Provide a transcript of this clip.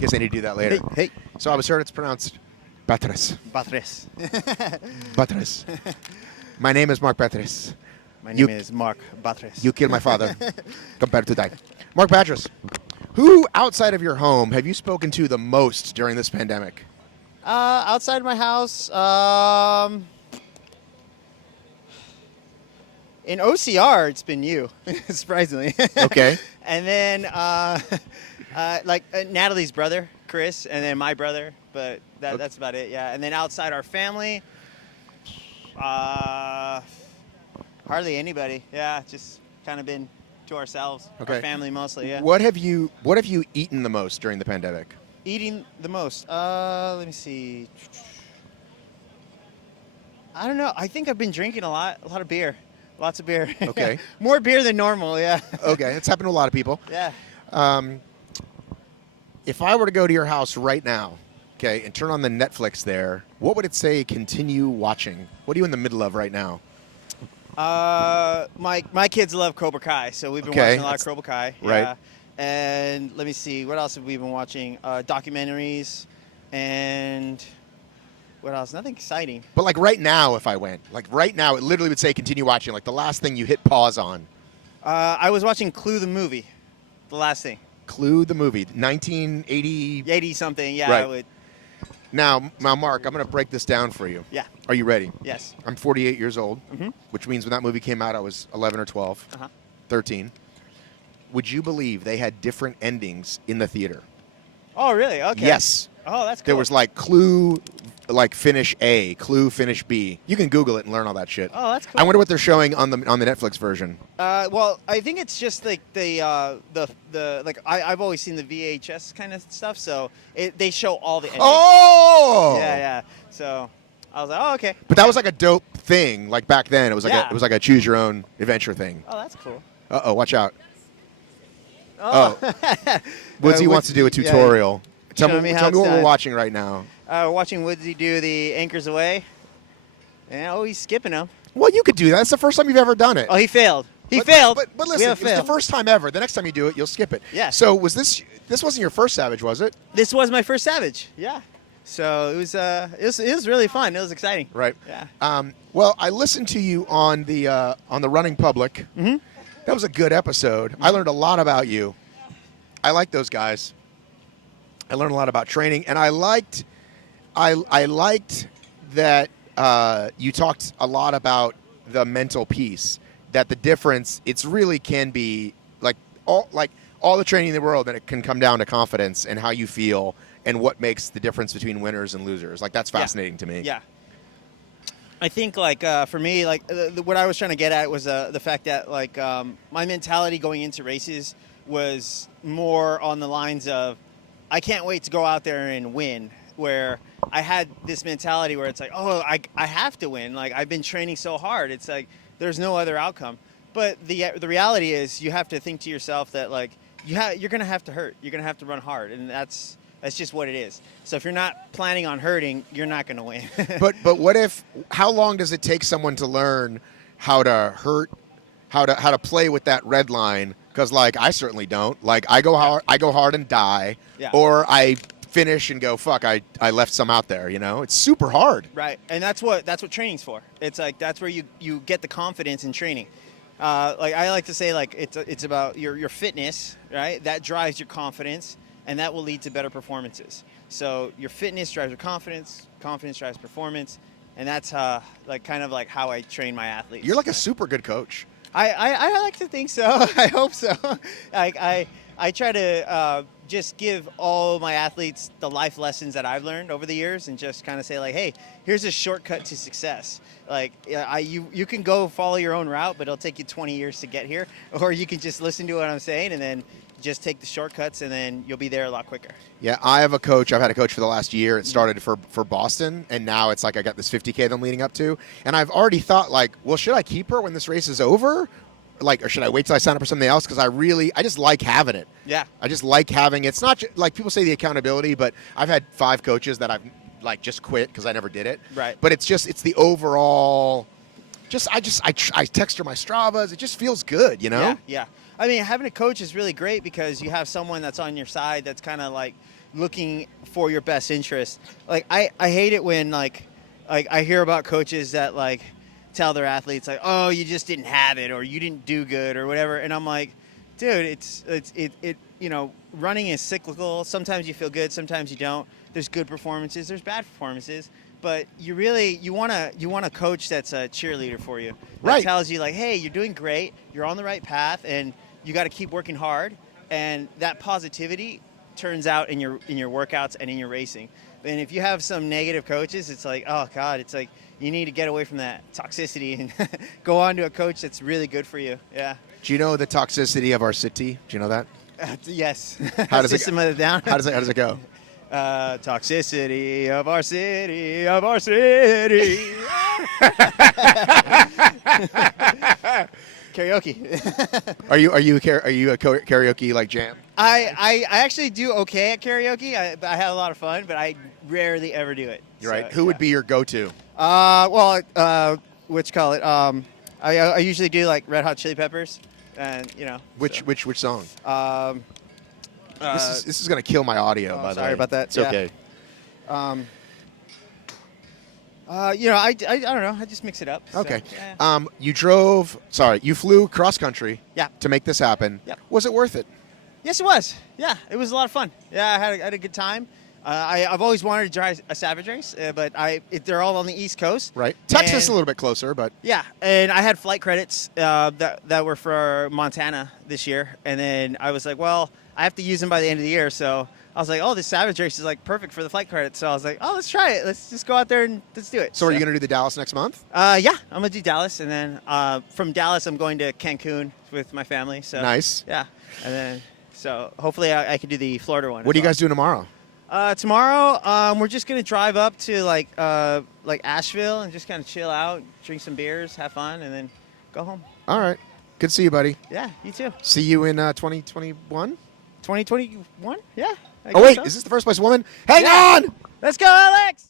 case I need to do that later. Hey. So I was heard it's pronounced Batres. Batres. Batres. My name is Mark Batres. My name is Mark Batres. You killed my father. Compared to die. Mark Batres, who outside of your home have you spoken to the most during this pandemic? Outside my house, in OCR, it's been you, surprisingly. Okay. And then, Natalie's brother, Chris, and then my brother, but that's about it, yeah. And then outside our family, hardly anybody. Yeah, just kind of been to ourselves, Okay. our family mostly, yeah. What have you eaten the most during the pandemic? Eating the most? Let me see. I don't know. I think I've been drinking a lot of beer. Lots of beer. Okay. More beer than normal, yeah. Okay, it's happened to a lot of people. Yeah. If I were to go to your house right now, okay, and turn on the Netflix there, what would it say continue watching? What are you in the middle of right now? My kids love Cobra Kai, so we've been Okay, watching a lot of Cobra Kai. right. Yeah. And let me see, what else have we been watching? Documentaries and what else? Nothing exciting. But like right now, if I went, like right now, it literally would say continue watching, like the last thing you hit pause on. I was watching Clue the movie, the last thing. Clue the movie, 1980. 80 something, yeah. Right. I would, Now, Mark, I'm going to break this down for you. yeah. Are you ready? Yes. I'm 48 years old, Mhm. which means when that movie came out, I was 11 or 12, Uh-huh. 13. Would you believe they had different endings in the theater? Oh, really? Okay. Yes. Oh, that's cool. There was like Clue, like finish A, Clue finish B. You can Google it and learn all that shit. Oh, that's cool. I wonder what they're showing on the Netflix version. Well, I think it's just like I've always seen the VHS kind of stuff, so they show all the endings. Oh. Yeah. So I was like, oh, okay. But that was like a dope thing. Like back then, it was like Yeah. it was like a choose your own adventure thing. Oh, that's cool. Uh-oh, watch out. Oh. Woodsy wants to do a tutorial. Tell Show me me how what it's we're done. watching right now. We're watching Woodsy do the anchors away. And, he's skipping them. Well, you could do that. That's the first time you've ever done it. Oh, he failed. He But- failed. But We listen, have it's the failed. first time ever. The next time you do it, you'll skip it. Yeah. So was this wasn't your first Savage, was it? This was my first Savage. Yeah. So it was really fun. It was exciting. Right. Yeah. Well, I listened to you on the Running Public. Mm-hmm. That was a good episode. I learned a lot about you. I like those guys. I learned a lot about training, and I liked that you talked a lot about the mental piece. That the difference, it's really can be like all the training in the world, and it can come down to confidence and how you feel and what makes the difference between winners and losers. Like that's fascinating to me. Yeah. I think for me, what I was trying to get at was the fact that my mentality going into races was more on the lines of I can't wait to go out there and win, where I had this mentality where it's like, oh, I have to win. Like I've been training so hard. It's like there's no other outcome. But the reality is you have to think to yourself that you're going to have to hurt. You're going to have to run hard, and that's just what it is. So if you're not planning on hurting, you're not going to win. But what if? How long does it take someone to learn how to hurt, how to play with that red line? Because I certainly don't. Like I go hard and die, Yeah. or I finish and go fuck. I left some out there. It's super hard. Right, and that's what training's for. It's like that's where you get the confidence in training. I like to say it's about your fitness, right? That drives your confidence, and that will lead to better performances. So your fitness drives your confidence drives performance, and that's kind of how I train my athletes. You're like a super good coach. I like to think so. I hope so. I try to just give all my athletes the life lessons that I've learned over the years, and just kind of say hey, here's a shortcut to success. You can go follow your own route, but it'll take you 20 years to get here, or you can just listen to what I'm saying and then just take the shortcuts, and then you'll be there a lot quicker. Yeah, I have a coach. I've had a coach for the last year. It started for Boston, and now it's I got this 50K that I'm leading up to. And I've already thought, well, should I keep her when this race is over? Or should I wait till I sign up for something else? Because I just like having it. Yeah. I just like having it. It's not just, people say the accountability, but I've had 5 coaches that I've just quit because I never did it. Right. But it's the overall. I text her my Stravas. It just feels good, Yeah. I mean, having a coach is really great because you have someone that's on your side that's kind of like looking for your best interest. Like I hate it when like I hear about coaches that like tell their athletes like, oh, you just didn't have it or you didn't do good or whatever, and I'm like, dude, it running is cyclical. Sometimes you feel good, sometimes you don't. There's good performances, there's bad performances, but you want a coach that's a cheerleader for you. That Right. tells you like, hey, you're doing great, you're on the right path, and you got to keep working hard. And that positivity turns out in your workouts and in your racing. And if you have some negative coaches, it's like, oh God, it's like you need to get away from that toxicity and go on to a coach that's really good for you. Yeah. Do you know the toxicity of our city? Do you know that? Yes. How does System of a Down. How does it go? Toxicity of our city, of our city. Karaoke. Are you a karaoke like jam? I actually do okay at karaoke. I have a lot of fun, but I rarely ever do it. You're right. Who would be your go-to? Which call it? I usually do like Red Hot Chili Peppers, and Which song? So. This is gonna kill my audio. By the way, sorry about that. It's Yeah. okay. I don't know. I just mix it up. So, Okay. yeah. You flew cross country. Yeah. To make this happen. Yep. Was it worth it? Yes, it was. Yeah, it was a lot of fun. Yeah, I had a good time. I've always wanted to drive a Savage race, but they're all on the East Coast. Right. Texas And- a little bit closer, but Yeah, and I had flight credits that were for Montana this year, and then I was like, well, I have to use them by the end of the year, so I was like, oh, this Savage race is like perfect for the flight credits. So I was like, oh, let's try it. Let's just go out there and let's do it. so are you gonna do the Dallas next month? Yeah, I'm gonna do Dallas, and then from Dallas, I'm going to Cancun with my family. So Nice. Yeah, and then so hopefully I can do the Florida one. What are you guys doing tomorrow? Tomorrow, we're just gonna drive up to like Asheville and just kind of chill out, drink some beers, have fun, and then go home. All right. Good to see you, buddy. Yeah, you too. See you in 2021. 2021? Yeah. I Oh guess wait, so. is this the first place woman? Hang Yeah. on. Let's go, Alex!